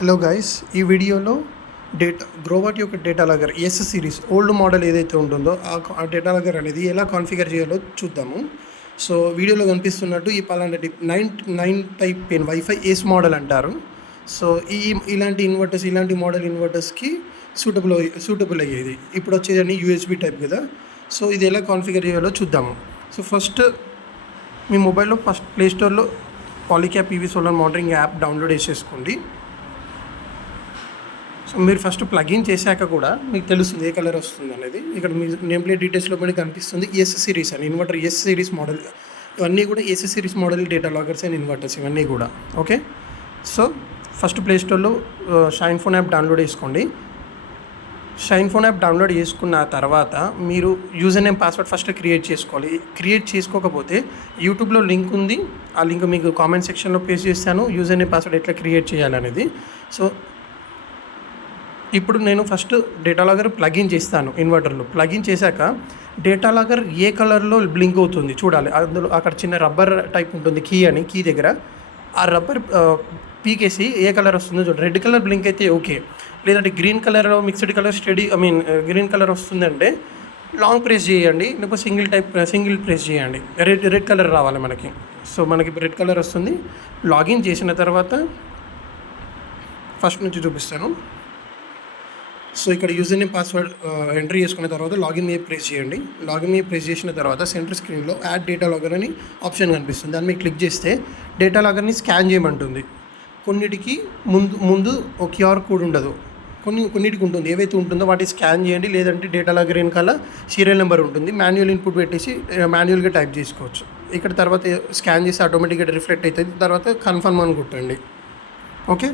Hello guys, ఈ వీడియోలో Growatt యొక్క data logger S series old model ఏదైతే ఉంటుందో ఆ డేటా లాగర్ అనేది ఎలా కాన్ఫిగర్ చేయాలో చూద్దాము. సో వీడియోలో కనిపిస్తున్నట్టు ఈ పలానా nine type pen wifi S model అంటారు. సో ఇలాంటి మోడల్ ఇన్వర్టర్స్కి సూటబుల్ అయ్యేది. ఇప్పుడు వచ్చేదని యూఎస్బి టైప్ కదా. సో ఇది ఎలా కాన్ఫిగర్ చేయాలో చూద్దాము. సో ఫస్ట్ మీ మొబైల్లో ప్లేస్టోర్లో Polycab PV solar monitoring app download చేసేసుకోండి. సో మీరు ఫస్ట్ ప్లగిన్ చేశాక కూడా మీకు తెలుస్తుంది ఏ కలర్ వస్తుంది అనేది. ఇక్కడ మీ నేమ్ ప్లేట్ డీటెయిల్స్లో మనకి కనిపిస్తుంది ఎస్ సిరీస్ అని, ఇన్వర్టర్ ఎస్ సిరీస్ మోడల్. ఇవన్నీ కూడా S series model data loggers and inverters ఇవన్నీ కూడా. ఓకే, సో ఫస్ట్ ప్లేస్టోర్లో షైన్ ఫోన్ యాప్ డౌన్లోడ్ చేసుకోండి. షైన్ ఫోన్ యాప్ డౌన్లోడ్ చేసుకున్న తర్వాత మీరు user name password first create చేసుకోవాలి. క్రియేట్ చేసుకోకపోతే యూట్యూబ్లో లింక్ ఉంది, ఆ లింక్ మీకు కామెంట్ సెక్షన్లో పేస్ట్ చేస్తాను, యూజర్ నేమ్ పాస్వర్డ్ ఎట్లా క్రియేట్ చేయాలనేది. సో ఇప్పుడు నేను ఫస్ట్ డేటా లాగర్ ప్లగిన్ చేస్తాను. ఇన్వర్టర్లో ప్లగిన్ చేశాక డేటా లాగర్ ఏ కలర్లో బ్లింక్ అవుతుంది చూడాలి. అందులో అక్కడ చిన్న రబ్బర్ టైప్ ఉంటుంది, కీ దగ్గర. ఆ రబ్బర్ పీకేసి ఏ కలర్ వస్తుందో చూడండి. రెడ్ కలర్ బ్లింక్ అయితే ఓకే, లేదంటే green colour mixed colour green colour వస్తుందంటే లాంగ్ ప్రెస్ చేయండి, లేకపోతే సింగిల్ ప్రెస్ చేయండి. రెడ్ కలర్ రావాలి మనకి. సో మనకి రెడ్ కలర్ వస్తుంది. లాగిన్ చేసిన తర్వాత ఫస్ట్ నుంచి చూపిస్తాను. సో ఇక్కడ యూజర్ నేమ్ పాస్వర్డ్ ఎంట్రీ చేసుకున్న తర్వాత లాగిన్ మీద ప్రెస్ చేయండి. లాగిన్ మీద ప్రెస్ చేసిన తర్వాత సెంటర్ స్క్రీన్లో యాడ్ డేటా లాగర్ అని ఆప్షన్ కనిపిస్తుంది. దాన్ని మీరు క్లిక్ చేస్తే డేటా లాగర్ని స్కాన్ చేయమంటుంది. కొన్నిటికి ముందు ఒక క్యూఆర్ కోడ్ ఉండదు, కొన్నిటికి ఉంటుంది. ఏవైతే ఉంటుందో వాటిని స్కాన్ చేయండి, లేదంటే డేటా లాగర్ వెనకాల సీరియల్ నెంబర్ ఉంటుంది. మాన్యువల్ ఇన్పుట్ పెట్టేసి మాన్యువల్గా టైప్ చేసుకోవచ్చు. ఇక్కడ తర్వాత స్కాన్ చేసి ఆటోమేటిక్గా రిఫ్లెక్ట్ అవుతుంది. తర్వాత కన్ఫర్మ్ అని కొట్టండి. ఓకే,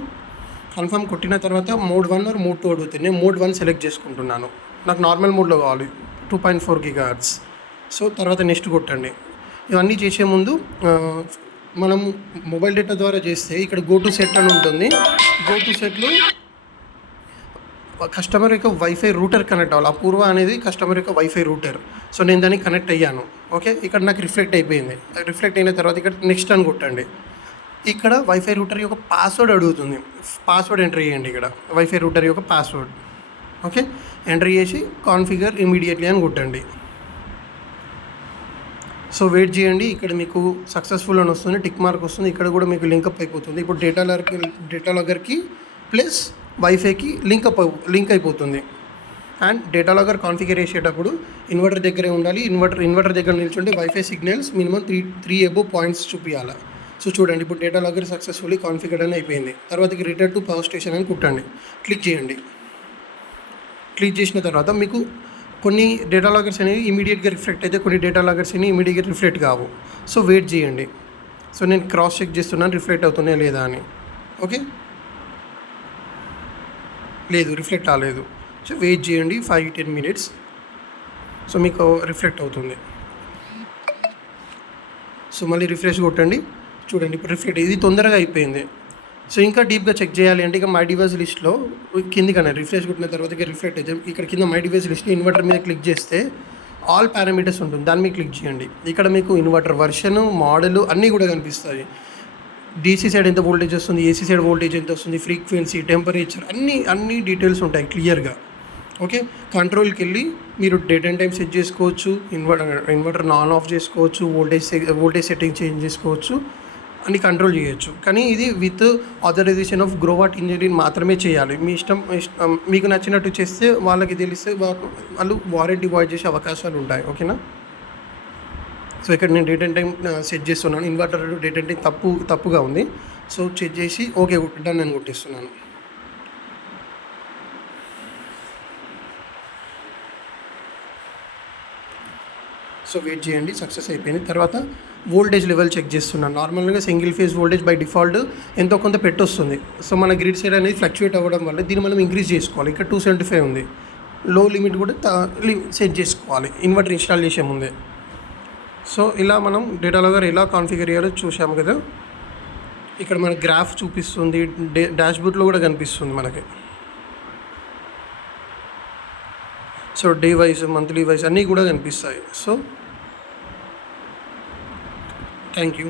కన్ఫర్మ్ కొట్టిన తర్వాత మోడ్ 1 ఆర్ మోడ్ 2 అడుగుతుంది. నేను మోడ్ 1 సెలెక్ట్ చేసుకుంటున్నాను, నాకు నార్మల్ మోడ్లో కావాలి, 2.4 GHz. సో తర్వాత నెక్స్ట్ కొట్టండి. ఇవన్నీ చేసే ముందు మనం మొబైల్ డేటా ద్వారా చేస్తే ఇక్కడ గో టు సెట్ అని ఉంటుంది. గో టు సెట్లో కస్టమర్ యొక్క వైఫై రూటర్ కనెక్ట్ అవ్వాలి. అపూర్వ అనేది కస్టమర్ యొక్క వైఫై రూటర్. సో నేను దానికి కనెక్ట్ అయ్యాను. ఓకే, ఇక్కడ నాకు రిఫ్లెక్ట్ అయిపోయింది. రిఫ్లెక్ట్ అయిన తర్వాత ఇక్కడ నెక్స్ట్ అని కొట్టండి. ఇక్కడ వైఫై రూటర్ యొక్క పాస్వర్డ్ అడుగుతుంది. పాస్వర్డ్ ఎంటర్ చేయండి. ఇక్కడ వైఫై రూటర్ యొక్క పాస్వర్డ్. ఓకే, ఎంటర్ చేసి కాన్ఫిగర్ ఇమీడియట్లీ అని కొట్టండి. సో వెయిట్ చేయండి. ఇక్కడ మీకు సక్సెస్ఫుల్ అని వస్తుంది, టిక్ మార్క్ వస్తుంది. ఇక్కడ కూడా మీకు లింకప్ అయిపోతుంది. ఇప్పుడు డేటా లాగర్కి ప్లస్ వైఫైకి లింక్ అయిపోతుంది. అండ్ డేటా లాగర్ కాన్ఫిగర్ చేసేటప్పుడు ఇన్వర్టర్ దగ్గరే ఉండాలి. ఇన్వర్టర్ దగ్గర నిల్చుంటే wifi signals minimum 3 above points చూపించాలి. సో చూడండి, ఇప్పుడు డేటా లాగర్ సక్సెస్ఫుల్లీ కాన్ఫిగర్డ్ అని అయిపోయింది. తర్వాతకి రిటర్న్ టు పవర్ స్టేషన్ అని కుట్టండి. క్లిక్ చేయండి. క్లిక్ చేసిన తర్వాత మీకు కొన్ని డేటా లాగర్స్ అనేవి ఇమీడియట్గా రిఫ్లెక్ట్ అయితే, కొన్ని డేటా లాగర్స్ అనేవి ఇమీడియట్గా రిఫ్లెక్ట్ కావు. సో వెయిట్ చేయండి. సో నేను క్రాస్ చెక్ చేస్తున్నాను రిఫ్లెక్ట్ అవుతున్నాయా లేదా అని. ఓకే, లేదు, రిఫ్లెక్ట్ అవ్వలేదు. సో వెయిట్ చేయండి 5-10 minutes. సో మీకు రిఫ్లెక్ట్ అవుతుంది. సో మళ్ళీ రిఫ్రెష్ కొట్టండి. చూడండి, ఇప్పుడు రిఫ్లెక్ట్, ఇది తొందరగా అయిపోయింది. సో ఇంకా డీప్గా చెక్ చేయాలి అంటే ఇక మై డివైస్ లిస్ట్లో కిందికన్నా రిఫ్రెష్ కొట్టిన తర్వాత ఇక రిఫ్లెక్ట్ అయితే ఇక్కడ కింద మై డివైస్ లిస్ట్లో ఇన్వర్టర్ మీద క్లిక్ చేస్తే ఆల్ పారామీటర్స్ ఉంటుంది, దాని మీద క్లిక్ చేయండి. ఇక్కడ మీకు ఇన్వర్టర్ వర్షన్, మోడల్ అన్నీ కూడా కనిపిస్తాయి. డీసీ సైడ్ ఎంత వోల్టేజ్ వస్తుంది, ఏసీ సైడ్ వోల్టేజ్ ఎంత వస్తుంది, ఫ్రీక్వెన్సీ, టెంపరేచర్ అన్ని డీటెయిల్స్ ఉంటాయి క్లియర్గా. ఓకే, కంట్రోల్కి వెళ్ళి మీరు డేట్ అండ్ టైం సెట్ చేసుకోవచ్చు, ఇన్వర్టర్ ఆన్ ఆఫ్ చేసుకోవచ్చు, వోల్టేజ్ సెట్టింగ్ చేంజ్ చేసుకోవచ్చు, అన్ని కంట్రోల్ చేయొచ్చు. కానీ ఇది విత్ ఆథరైజేషన్ ఆఫ్ గ్రోవాట్ ఇంజనీరింగ్ మాత్రమే చేయాలి. మీ ఇష్టం మీకు నచ్చినట్టు చేస్తే వాళ్ళకి తెలిస్తే వాళ్ళు వారంటీ వాయిడ్ చేసే అవకాశాలు ఉంటాయి. ఓకేనా. సో ఇక్కడ నేను డేట్ అండ్ టైం సెట్ చేస్తున్నాను. ఇన్వర్టర్ డేట్ అండ్ టైం తప్పుగా ఉంది. సో చెక్ చేసి ఓకే డన్ అని కొట్టేస్తున్నాను. సో వెయిట్ చేయండి, సక్సెస్ అయిపోయింది. తర్వాత వోల్టేజ్ లెవెల్ చెక్ చేస్తున్నాను. నార్మల్గా single phase voltage by default ఎంతో కొంత పెట్టొస్తుంది. సో మన గ్రిడ్ సైడ్ అనేది ఫ్లక్చువేట్ అవ్వడం వల్ల దీన్ని మనం ఇంక్రీజ్ చేసుకోవాలి. ఇక్కడ 275 ఉంది. లో లిమిట్ కూడా సెట్ చేసుకోవాలి ఇన్వర్టర్ ఇన్స్టాల్ చేసే ముందే. సో ఇలా మనం డేటా లాగర్ ఎలా కాన్ఫిగర్ చేయాలో చూసాము కదా. ఇక్కడ మన గ్రాఫ్ చూపిస్తుంది, డాష్బోర్డ్లో కూడా కనిపిస్తుంది మనకి. So day wise, monthly wise అన్నీ కూడా కనిపిస్తాయి. So thank you.